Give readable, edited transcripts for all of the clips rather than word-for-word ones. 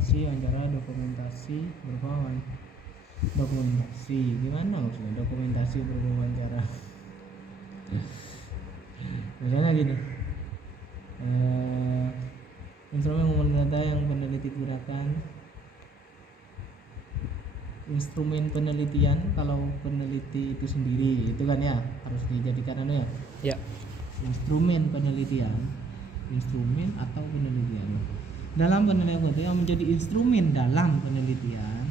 simulasi, wawancara, dokumentasi berupa dokumentasi. Gimana maksudnya dokumentasi berupa wawancara? Misalnya gini, instrumen mengumpulkan data yang peneliti gunakan. Instrumen penelitian, kalau peneliti itu sendiri itu kan ya harus dijadikan ya. Ya. Instrumen penelitian, instrumen atau penelitian. Dalam penelitian yang menjadi instrumen dalam penelitian,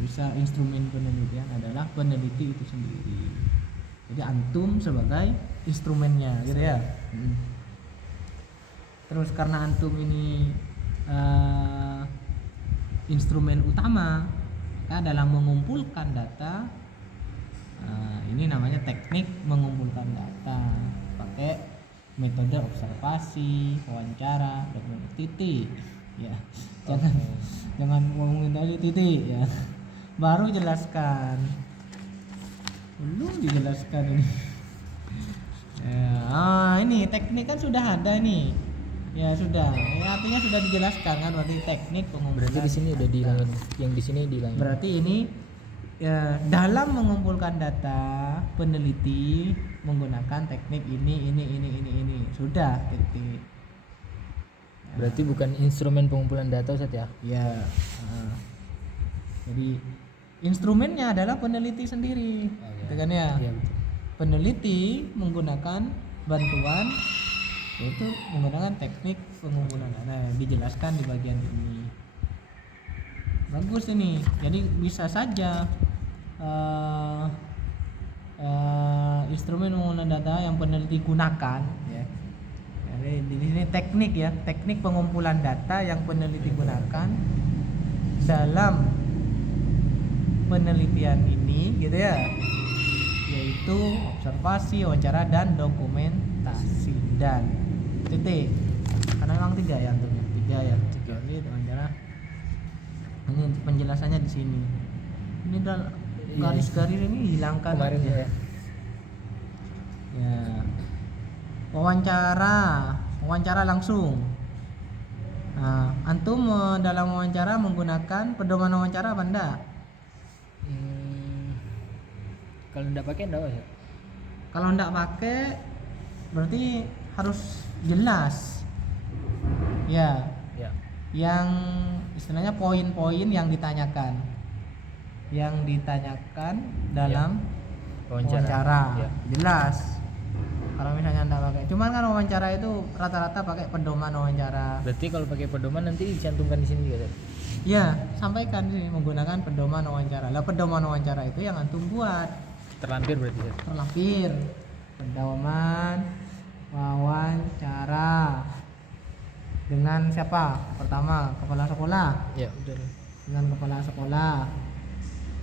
bisa instrumen penelitian adalah peneliti itu sendiri. Jadi antum sebagai instrumennya, gitu ya. Terus karena antum ini instrumen utama dalam mengumpulkan data, ini namanya teknik mengumpulkan data pakai metode observasi, wawancara, dan titik ya. Jangan ngomongin tadi titik ya, baru jelaskan, belum dijelaskan ini ya. Ini teknik kan sudah ada nih ya, sudah ya, artinya sudah dijelaskan kan, berarti teknik pengumpulan. Berarti di sini udah dihilangin, yang di sini dihilangin. Berarti ini ya, dalam mengumpulkan data peneliti menggunakan teknik ini sudah titik. Berarti bukan instrumen pengumpulan data Ustaz ya? Ya. Jadi instrumennya adalah peneliti sendiri, gitu kan ya? Iya, betul. Peneliti menggunakan bantuan, yaitu menggunakan teknik pengumpulan data. Dijelaskan di bagian ini. Bagus ini. Jadi bisa saja instrumen pengumpulan data yang peneliti gunakan ya. Jadi di sini teknik ya, teknik pengumpulan data yang peneliti gunakan dalam penelitian ini, gitu ya, yaitu observasi, wawancara, dan dokumentasi. Dan titik, karena memang 3 ya, tentunya 3 ya, 3 wawancara. Ini penjelasannya di sini. Ini garis-garis ini hilangkan kemarin aja. Ya. Wawancara langsung. Nah, antum dalam wawancara menggunakan pedoman wawancara apa enggak? Kalau enggak pakai enggak apa ya? Kalau enggak pakai berarti harus jelas. Ya. Ya. Yang istilahnya poin-poin yang ditanyakan. Yang ditanyakan dalam wawancara. Ya. Jelas. Kalau misalnya enggak pakai. Cuman kan wawancara itu rata-rata pakai pedoman wawancara. Berarti kalau pakai pedoman nanti dicantumkan di sini juga, Ustaz? Ya, sampaikan di sini menggunakan pedoman wawancara. Lah pedoman wawancara itu yang antum buat. Terlampir berarti ya? Terlampir. Pedoman wawancara. Dengan siapa? Pertama, kepala sekolah. Ya, betul. Dengan kepala sekolah.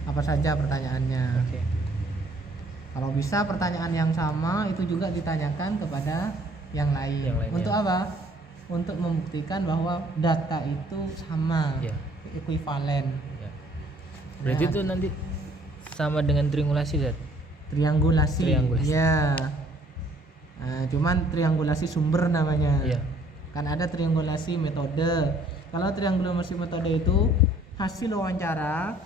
Apa saja pertanyaannya? Oke. Kalau bisa pertanyaan yang sama itu juga ditanyakan kepada yang lain. Untuk apa? Untuk membuktikan bahwa data itu sama, ekuivalen. Ya. Berarti itu nanti sama dengan triangulasi, Zat? Triangulasi. Ya. Nah, cuman triangulasi sumber namanya. Iya. Kan ada triangulasi metode. Kalau triangulasi metode itu hasil wawancara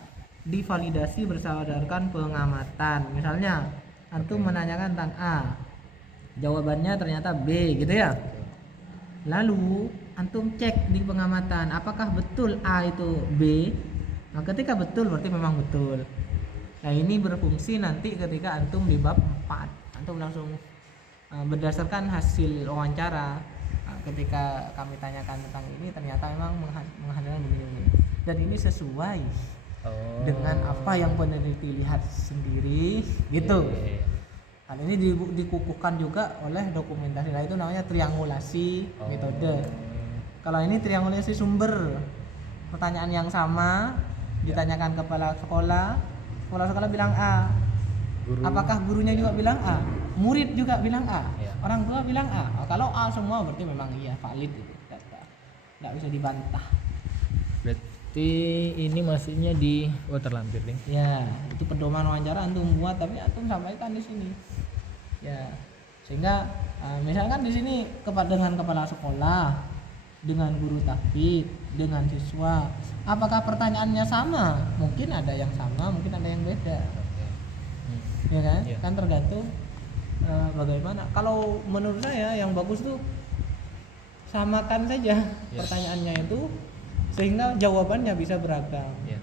divalidasi berdasarkan pengamatan. Misalnya antum menanyakan tentang A, jawabannya ternyata B, gitu ya. Lalu antum cek di pengamatan apakah betul A itu B. Nah, ketika betul berarti memang betul. Nah, ini berfungsi nanti ketika antum di bab 4. Antum langsung berdasarkan hasil wawancara, ketika kami tanyakan tentang ini ternyata memang menghasilkan begini. Dan ini sesuai dengan apa yang peneliti lihat sendiri, gitu. Hal ini dikukuhkan juga oleh dokumentasi. Nah, itu namanya triangulasi metode. Kalau ini triangulasi sumber, pertanyaan yang sama ditanyakan kepala sekolah bilang A. Apakah gurunya juga bilang A? Murid juga bilang A. Orang tua bilang A. Kalau A semua berarti memang iya valid itu. Enggak bisa dibantah. Berarti ini maksudnya di terlampir nih. Ya, itu pedoman wawancara antum buat tapi antum sampaikan di sini. Ya. Sehingga misalkan di sini dengan kepala sekolah dengan guru tahfidz, dengan siswa. Apakah pertanyaannya sama? Mungkin ada yang sama, mungkin ada yang beda. Ya kan? Iya. Kan tergantung bagaimana. Kalau menurut saya yang bagus tuh samakan saja pertanyaannya itu sehingga jawabannya bisa beragam. Iya.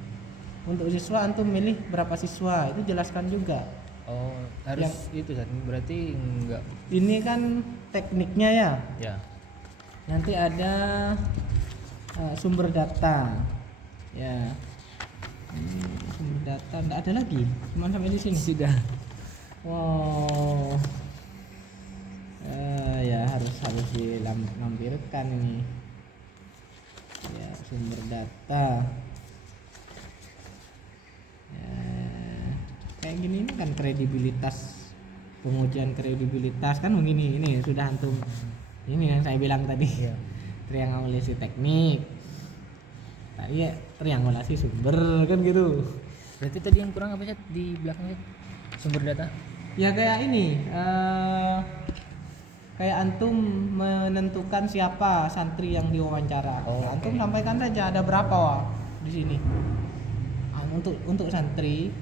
Untuk siswa antum milih berapa siswa, itu jelaskan juga. Oh, harus itu kan berarti enggak. Ini kan tekniknya ya. Ya. Nanti ada sumber data. Ya. Sumber data enggak ada lagi. Cuma sampai di sini. Sudah. Wow. Ya harus dilampirkan ini. Ya, sumber data. Ya, kayak gini ini kan kredibilitas, pengujian kredibilitas kan begini. Ini sudah antum. Ini yang saya bilang tadi. Iya. Triangulasi teknik. Tadi ya triangulasi sumber kan gitu. Berarti tadi yang kurang apa sih di belakangnya? Sumber data? Ya kayak ini, kayak antum menentukan siapa santri yang diwawancara. Oh, Nah, antum oke. sampaikan saja ada berapa Wak, di sini. Untuk santri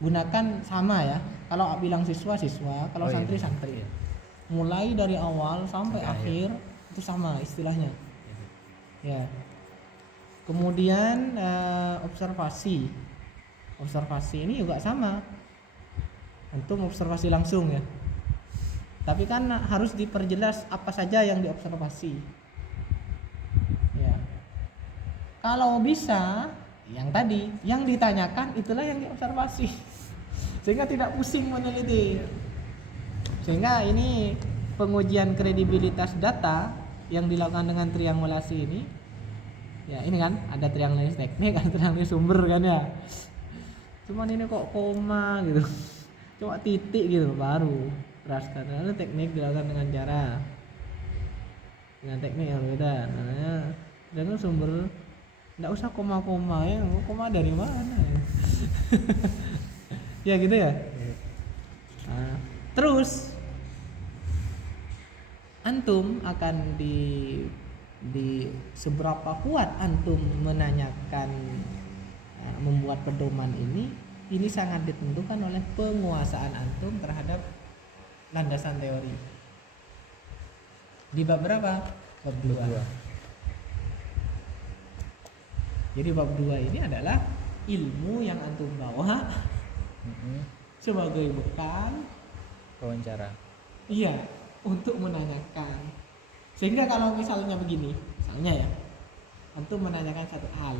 gunakan sama ya. Kalau bilang siswa, kalau Oh, iya. santri santri. Iya. Mulai dari awal sampai Sampai akhir itu sama istilahnya. Ya. Kemudian observasi. Observasi ini juga sama. Antum observasi langsung ya. Tapi kan harus diperjelas apa saja yang diobservasi. Ya. Kalau bisa yang tadi yang ditanyakan itulah yang diobservasi. Sehingga tidak pusing meneliti. Sehingga ini pengujian kredibilitas data yang dilakukan dengan triangulasi ini. Ya, ini kan ada triangulasi teknik, ada triangulasi sumber kan ya. Cuman ini kok koma gitu. Coba titik gitu baru teraskan. Lalu teknik dilakukan dengan teknik yang berbeda. Namanya dengan sumber enggak usah koma-koma ya, koma dari mana ya? Ya gitu ya. Nah, terus antum akan di seberapa kuat antum menanyakan membuat pedoman ini sangat ditentukan oleh penguasaan antum terhadap landasan teori. Di bab berapa? Bab 2. Jadi bab 2 ini adalah ilmu yang antum bawa sebagai bekal Wawancara. iya untuk menanyakan. Sehingga kalau misalnya begini, misalnya ya, antum menanyakan satu hal.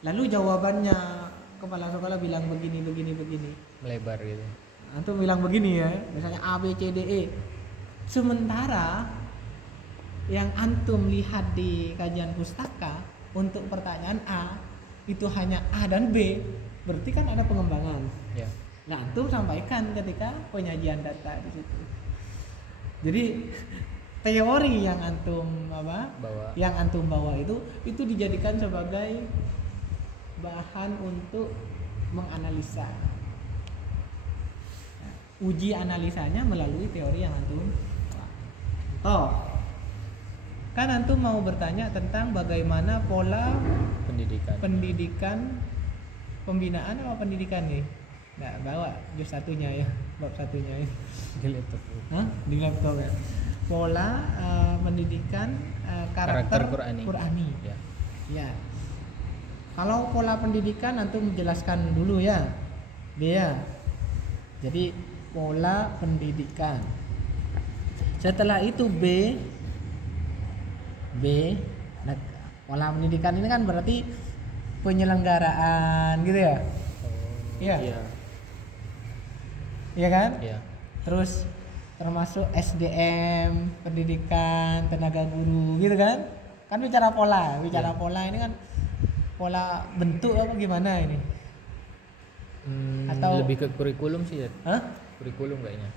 Lalu jawabannya kepala sekolah bilang begini. Melebar gitu. Antum bilang begini ya, misalnya A B C D E. Sementara yang antum lihat di kajian pustaka untuk pertanyaan A itu hanya A dan B, berarti kan ada pengembangan. Ya. Nah, antum sampaikan ketika penyajian data di situ. Jadi teori yang antum Bawa. yang antum bawa itu dijadikan sebagai bahan untuk menganalisa. Nah, uji analisanya melalui teori yang antum. Kan antum mau bertanya tentang bagaimana pola pendidikan pembinaan apa pendidikan nih? Nah, bawa juz satunya ya, bab satunya ya. Di laptop. Hah? Di laptop ya. Pola pendidikan karakter Qur'ani. Ya. Ya. Kalau pola pendidikan antum jelaskan dulu ya. B ya. Jadi pola pendidikan. Setelah itu B. Nah, pola pendidikan ini kan berarti penyelenggaraan gitu ya. Iya. Iya. Iya kan? Iya. Terus termasuk SDM, pendidikan, tenaga guru gitu kan? Kan bicara pola pola ini kan pola bentuk apa gimana ini? Atau lebih ke kurikulum sih ya. Hah? Kurikulum kayaknya.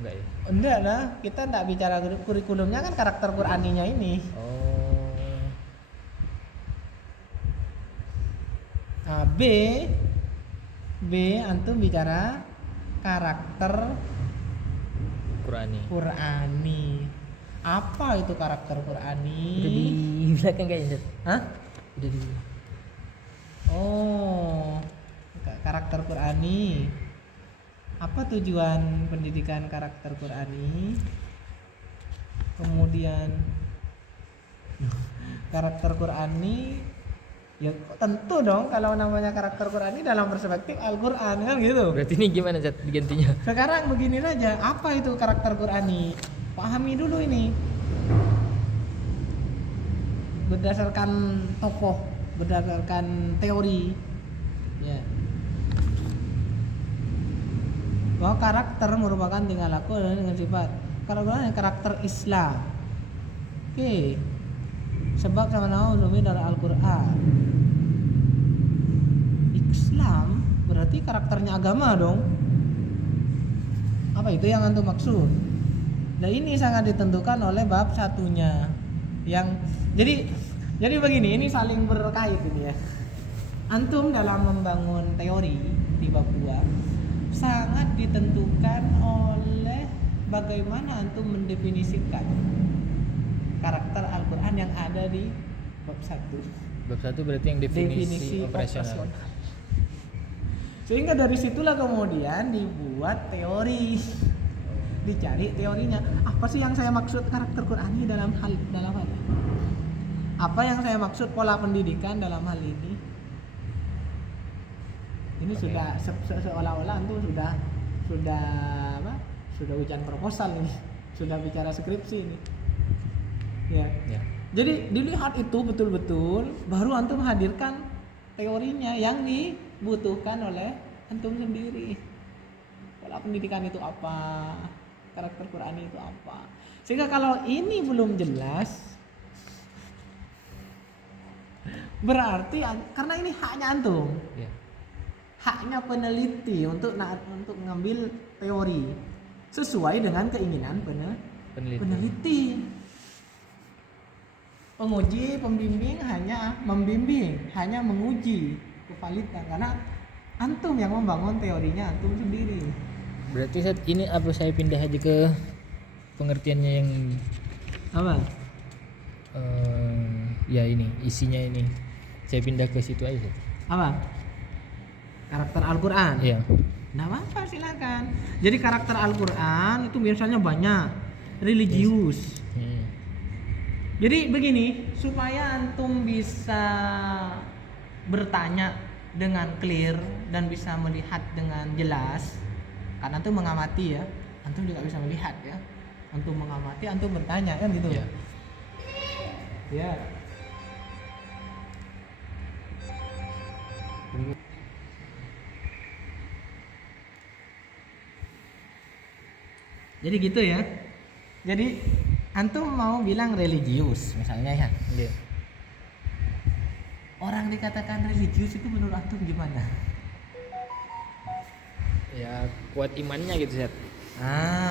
Enggak ya? Enggak lah, kita enggak bicara kurikulumnya kan karakter Qur'aninya ini. Oh. Nah, B antum bicara karakter Qur'ani. Qur'ani. Apa itu karakter Qur'ani? Udah di belakang kayaknya Ustaz. Hah? Udah di Oh, karakter Qur'ani. Apa tujuan pendidikan karakter Qur'ani? Kemudian karakter Qur'ani, ya tentu dong kalau namanya karakter Qur'ani dalam perspektif Al-Qur'an kan gitu. berarti ini gimana Ustaz digantinya? Sekarang begini saja, apa itu karakter Qur'ani? Pahami dulu ini. Berdasarkan tokoh, berdasarkan teori. Ya. Bahwa karakter merupakan tingkah laku dengan sifat. Kalau karakter Islam. Oke. Sebab sama-sama ulumi dari Al-Qur'an. Islam berarti karakternya agama dong. Apa itu yang antum maksud? Nah, ini sangat ditentukan oleh bab satunya. Yang jadi begini, ini saling berkait ini ya. Antum dalam membangun teori di bab 2 sangat ditentukan oleh bagaimana antum mendefinisikan karakter Al-Qur'an yang ada di bab 1. Bab 1 berarti yang definisi operasional. Sehingga dari situlah kemudian dibuat teori. Dicari teorinya. Apa sih yang saya maksud karakter Qur'ani dalam hal ini? Apa yang saya maksud pola pendidikan dalam hal ini? Ini Oke. sudah seolah-olah antum sudah apa? Sudah ujian proposal ini. Sudah bicara skripsi ini. Ya. Ya. Jadi dilihat itu betul-betul baru antum hadirkan teorinya yang dibutuhkan oleh antum sendiri. Pola pendidikan itu apa? Karakter Qur'ani itu apa? Sehingga kalau ini belum jelas, berarti karena ini haknya antum, Ya. haknya peneliti untuk mengambil teori sesuai dengan keinginan peneliti. Penguji, pembimbing hanya membimbing, hanya menguji kevalidan karena antum yang membangun teorinya antum sendiri. Berarti saat ini apa saya pindah aja ke pengertiannya yang Apa? ya ini isinya ini saya pindah ke situ aja Ustaz. Apa? Karakter Al-Qur'an. Iya. Nah, apa silakan. Jadi karakter Al-Qur'an itu biasanya banyak, religius. Jadi begini, supaya antum bisa bertanya dengan clear dan bisa melihat dengan jelas, karena antum mengamati ya, antum juga bisa melihat ya. Antum mengamati, antum bertanya kan gitu. Iya. Ya. Jadi gitu ya. Jadi antum mau bilang religius misalnya ya. Iya. Orang dikatakan religius itu menurut antum gimana? Ya kuat imannya gitu Ustaz.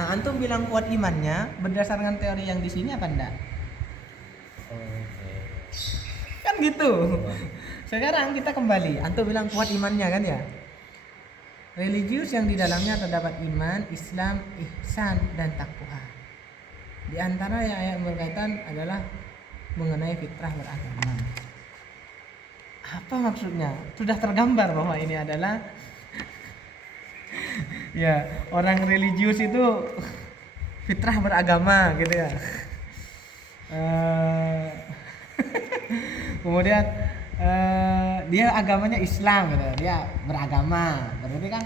Antum bilang kuat imannya berdasarkan teori yang di sini apa enggak? Kan gitu. Sekarang kita kembali. Antum bilang kuat imannya kan ya? Religius yang di dalamnya terdapat iman, Islam, ihsan dan takwa. Di antara yang ayat berkaitan adalah mengenai fitrah beragama. Apa maksudnya? Sudah tergambar bahwa ini adalah ya, orang religius itu fitrah beragama gitu ya. Kemudian dia agamanya Islam gitu. Dia beragama. Berarti kan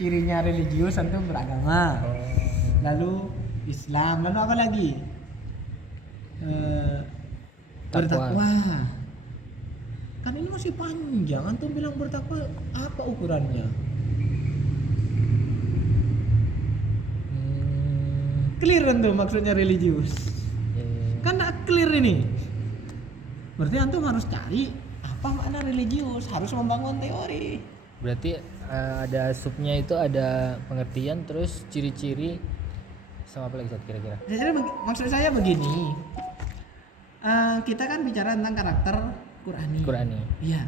cirinya religius tentu beragama. Lalu Islam, lalu apa lagi? Bertakwa. Kan ini masih panjang. Antum bilang bertakwa apa ukurannya? Clear antum maksudnya religius. Kan tak clear ini. Berarti antum harus cari apa makna religius, harus membangun teori. Berarti ada subnya itu ada pengertian terus ciri-ciri sama apa lagi Ustaz kira-kira? Jadi maksud saya begini. Kita kan bicara tentang karakter Qur'ani. Iya.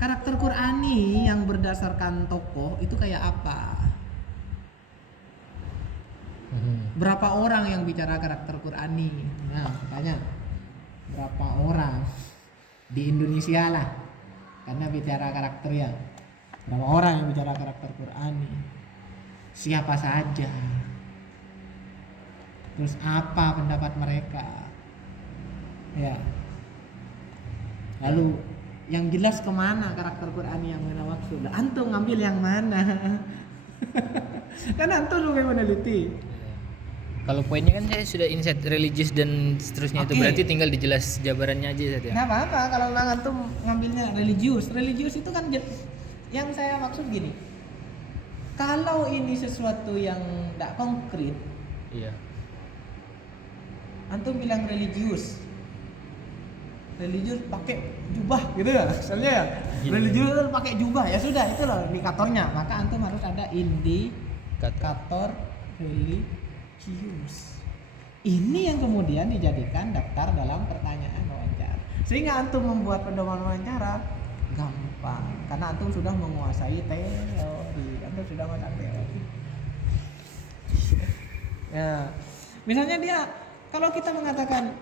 Karakter Qur'ani yang berdasarkan tokoh itu kayak apa? Berapa orang yang bicara karakter Qur'ani? Nah, tanya berapa orang di Indonesia lah, karena bicara karakter ya. Berapa orang yang bicara karakter Qur'ani? Siapa saja? Terus apa pendapat mereka? Ya. Lalu yang jelas kemana karakter Qur'ani yang mana maksud? Antum ngambil yang mana? Kan antum juga yang meneliti. Kalau poinnya kan saya sudah insight religius dan seterusnya itu Oke. berarti tinggal dijelas jabarannya aja saja. Nggak apa-apa kalau memang antum ngambilnya religius. Religius itu kan yang saya maksud gini. Kalau ini sesuatu yang tidak konkret, Iya. antum bilang religius. Religius pakai jubah gitu ya. Misalnya ya. Iya. Religius pakai jubah ya sudah itu loh indikatornya. Maka antum harus ada indikator religius. Ini yang kemudian dijadikan daftar dalam pertanyaan wawancara. Sehingga antum membuat pedoman wawancara gampang karena antum sudah menguasai teori. Antum sudah menguasai teori. Ya, misalnya dia kalau kita mengatakan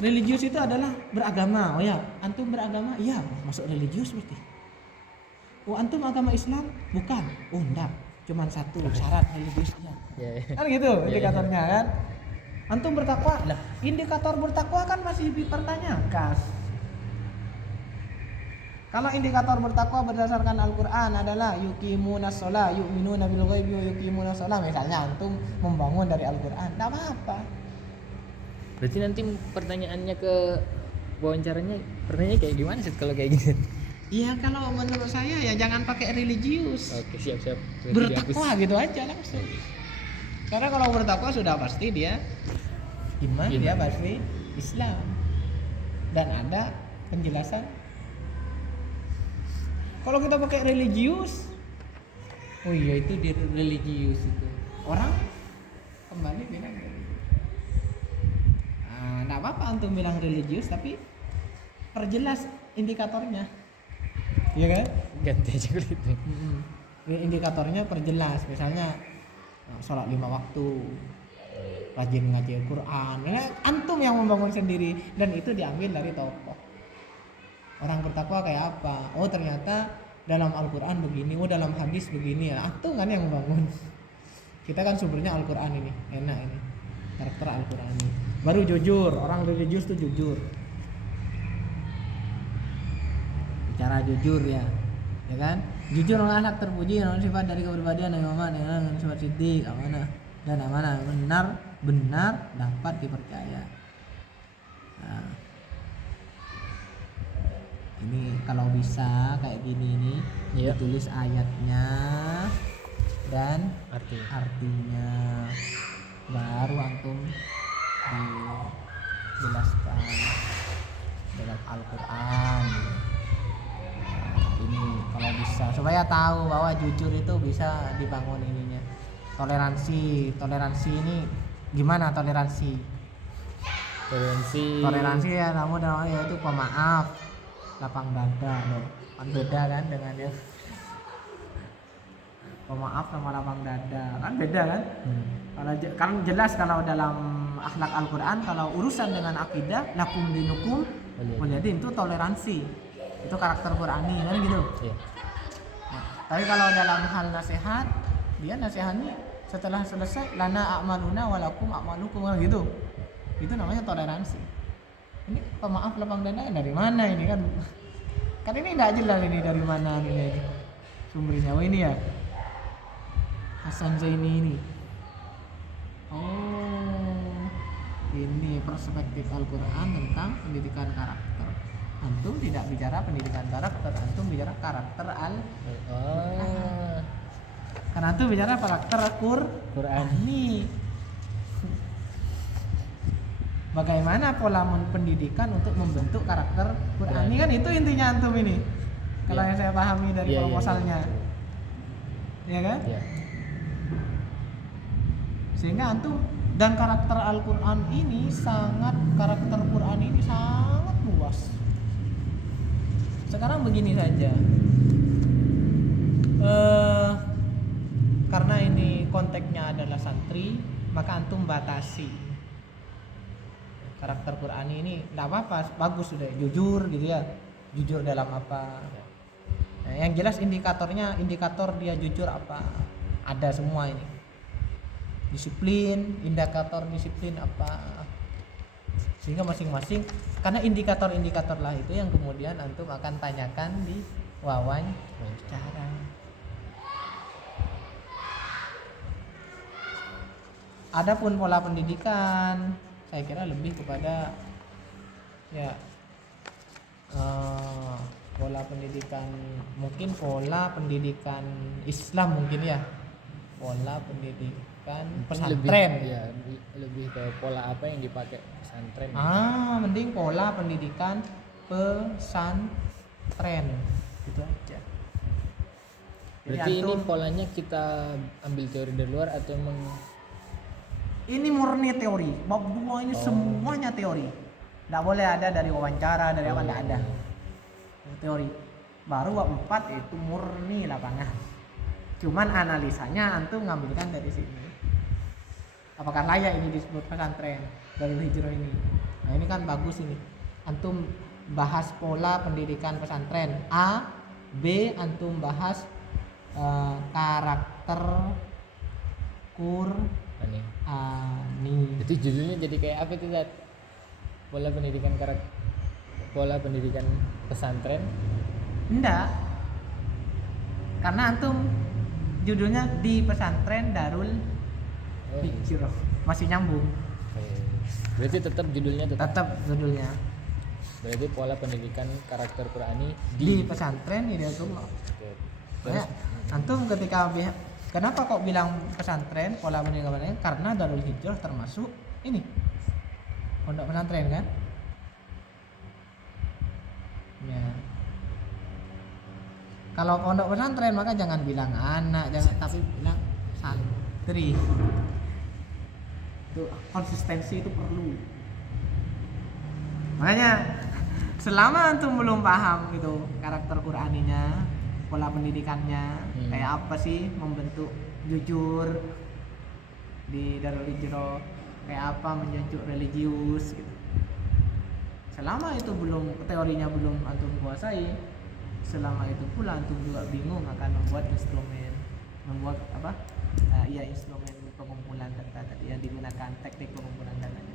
religius itu adalah beragama, oh ya, antum beragama, iya, masuk religius berarti. Oh, antum agama Islam? Bukan. Oh, enggak. Cuman satu syarat religiusnya. Ya. Kan gitu Ya, indikatornya kan. Antum bertakwa, lah indikator bertakwa kan masih dipertanyakan. Kalau indikator bertakwa berdasarkan Al-Qur'an adalah yuqimunas shalah, yu'minuna bil ghaibi wa yuqimunas shalah, misalnya antum membangun dari Al-Qur'an, enggak apa-apa. Berarti nanti pertanyaannya ke wawancaranya pertanyaannya kayak gimana sih kalau kayak gitu? Iya, kalau menurut saya ya jangan pakai religius. Oke, siap. Berarti Bertakwa gitu aja langsung. Karena kalau bertakwa sudah pasti dia iman, dia pasti Islam. Dan ada penjelasan. Kalau kita pakai religius, oh iya itu di religius itu. Orang kembali bilang religius. Nah, apa-apa antum bilang religius tapi perjelas indikatornya. Iya kan? ganti aja gitu. Indikatornya perjelas, misalnya sholat 5 waktu, rajin ngaji Al-Quran, ya, antum yang membangun sendiri dan itu diambil dari tokoh. Orang bertakwa kayak apa? Oh ternyata dalam Al-Quran begini, oh dalam hadis begini ya, antum kan yang membangun. Kita kan sumbernya Al-Quran ini, enak ini karakter Al-Quran ini. Baru jujur, orang religius tuh jujur, bicara jujur ya kan? Jujur adalah anak terpuji yang sifat dari kepribadian Nabi Muhammad dengan sifat siddiq, amanah dan amanah, benar dapat dipercaya. Nah, ini kalau bisa kayak gini ini ditulis ayatnya dan artinya, baru antum dijelaskan dalam Al-Quran. Ini kalau bisa supaya tahu bahwa jujur itu bisa dibangun ininya. Toleransi ini gimana toleransi ya, namun yaitu pemaaf, lapang dada loh. Kan beda kan dengan dia pemaaf sama lapang dada, kan beda kan? Kalau kan jelas kalau dalam akhlak Al-Quran, kalau urusan dengan akidah lakum dinukum waliyadin itu toleransi, itu karakter Qurani kan gitu. Nah, tapi kalau dalam hal nasihat, dia nasihatnya setelah selesai lana a'maluna walakum a'malukum kan gitu. Itu namanya toleransi. Ini pemaaf lapang dada dari mana ini kan? Kan ini tidak jelas ini dari mana ini sumbernya. Oh ini ya Hasan Zaini ini. Oh ini perspektif Al-Quran tentang pendidikan karakter. Antum tidak bicara pendidikan karakter, antum bicara karakter Al-Quran. Karena antum bicara karakter Quran ini. Bagaimana pola pendidikan untuk membentuk karakter Qurani, kan itu intinya antum ini. Kalau yang saya pahami dari proposalnya. Ya kan? Sehingga antum dan karakter Al-Qur'an ini karakter Qur'an ini sangat luas. Sekarang begini saja. Karena ini konteksnya adalah santri, maka antum batasi. Karakter Qur'ani ini enggak apa-apa, bagus sudah, jujur gitu ya. Jujur dalam apa? Nah, yang jelas indikatornya, indikator dia jujur apa? Ada semua ini. Disiplin, indikator disiplin apa? Sehingga masing-masing, karena indikator-indikator lah itu yang kemudian antum akan tanyakan di wawancara. Adapun pola pendidikan, saya kira lebih kepada ya pola pendidikan, mungkin pola pendidikan Islam mungkin ya, pola pendidikan pesantren. Lebih ke pola apa yang dipakai pesantren. Mending pola pendidikan pesantren gitu aja. Berarti ini polanya kita ambil teori dari luar atau emang ini murni teori. Bab 2 ini semuanya teori. Nggak boleh ada dari wawancara, dari apa, nggak ada. Teori. Baru bab 4 itu murni lapangan. Cuman analisanya antum ngambilkan dari sini. Apakah layak ini disebut pesantren Darul Hijrah ini? Nah, ini kan bagus ini. Antum bahas pola pendidikan pesantren A, B antum bahas karakter Qur'ani. Itu judulnya jadi kayak apa itu, Zat? Pola pendidikan pesantren? Enggak. Karena antum judulnya di pesantren Darul Hijrah. Masih nyambung. Berarti tetap judulnya Tetap judulnya. Berarti pola pendidikan karakter Qur'ani di pesantren Hidayatullah. Ya, antum ketika kenapa kok bilang pesantren pola pendidikan? Karena Darul Hijrah termasuk ini pondok pesantren kan? Ya. Kalau pondok pesantren maka jangan bilang anak, tapi bilang santri. Itu konsistensi itu perlu. Makanya selama antum belum paham gitu karakter Qur'aninya, pola pendidikannya, kayak apa sih membentuk jujur di Darul Hijrah, kayak apa menjunjung religius gitu. Selama itu belum, teorinya belum antum kuasai, selama itu pula antum juga bingung akan membuat instrumen, instrumen pengumpulan data tadi yang digunakan, teknik pengumpulan datanya.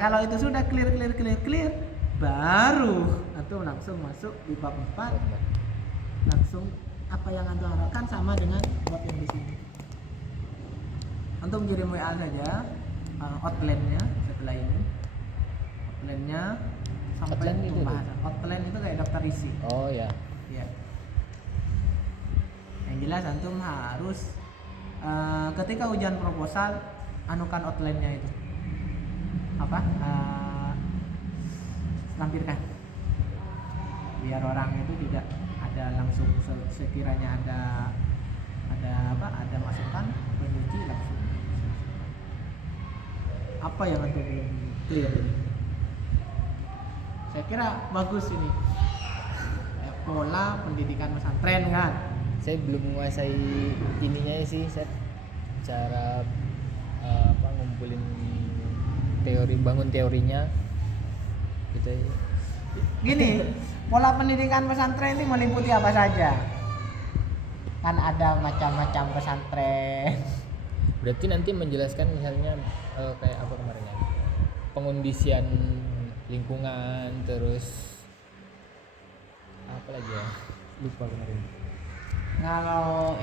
Kalau itu sudah clear, baru antum langsung masuk di bab 4. Langsung apa yang antum harapkan sama dengan bab yang di sini. Antum kirim WA saja outline-nya setelah ini. Outline-nya sampai pembahasan. Outline itu kayak daftar isi. Oh ya. Ya. Yang jelas antum harus ketika ujian proposal anukan outline-nya itu. Lampirkan. Biar orang itu tidak ada langsung sekiranya ada masukan penguji langsung. Apa yang antum clear ini? Saya kira bagus ini. Pola pendidikan pesantren kan. Saya belum menguasai ininya sih, Set. Cara ngumpulin teori, bangun teorinya gitu ya. Gini, pola pendidikan pesantren ini meliputi apa saja? Kan ada macam-macam pesantren. Berarti nanti menjelaskan misalnya kayak apa kemarin ya, pengondisian lingkungan, terus apa lagi ya, lupa kemarin. Kalau